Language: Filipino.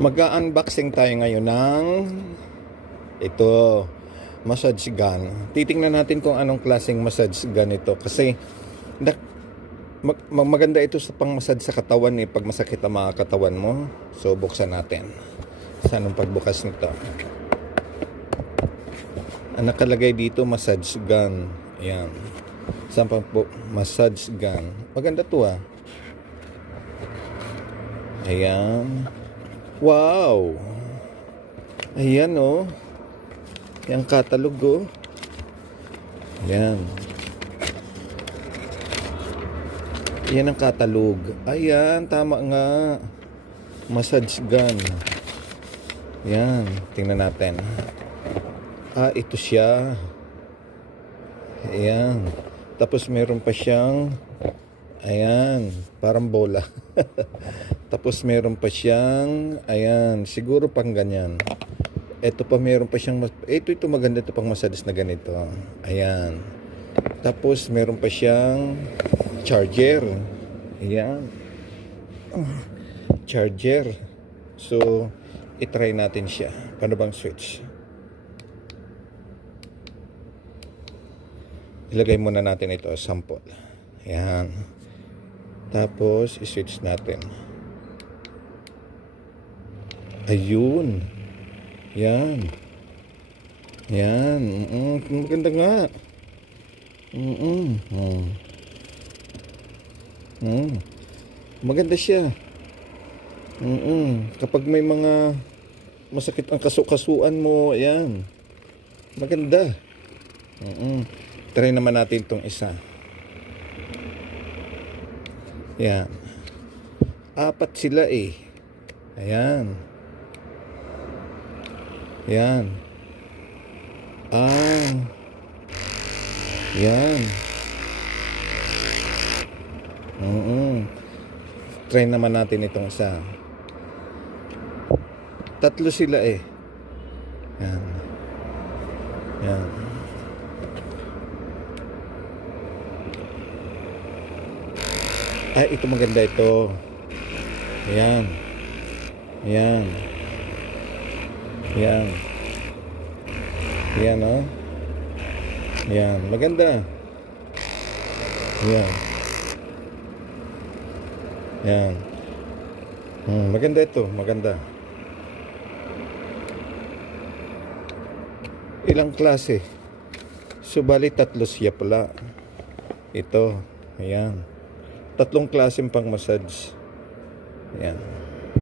Mag-unboxing tayo ngayon ng ito, massage gun. Titingnan natin kung anong klaseng massage gun ito kasi maganda ito sa pang-massage sa katawan pag masakit ang mga katawan mo. So buksan natin. Saan ang pagbukas nito? Ang nakalagay dito, massage gun. Ayan. Saan pang massage gun? Maganda to ah. Ayan. Wow! Ayan oh. Yung catalog oh. Ayan. Ayan ang catalog. Ayan, tama nga. Massage gun. Ayan, tingnan natin. Ah, ito siya. Ayan. Tapos meron pa siyang ayan, parang bola. Tapos meron pa siyang ayan, siguro pang ganyan. Ito pa meron pa siyang ito maganda ito pang massage na ganito. Ayan. Tapos meron pa siyang charger. Ayan. Charger. So, i-try natin siya. Paano bang switch? Ilagay muna natin ito as sample. Ayan. Tapos, i-switch natin. Ayun. Yan. Yan. Maganda nga. Maganda siya. Kapag may mga masakit ang kasukasuan mo, ayan. Maganda. Try naman natin itong isa. Yan. 4 sila eh. Ayan. Yan. Ah. Yan. Try naman natin itong isa. 3 sila eh. Yan. Yan. Ay, ito maganda ito. Ayan. Ayan. Ayan. Ayan, oh. Ayan. Maganda. Ayan. Ayan. Maganda ito. Maganda. Ilang klase? Subali 3 siya pala. Ito. Ayan. 3 klaseng pang massage. Ayan.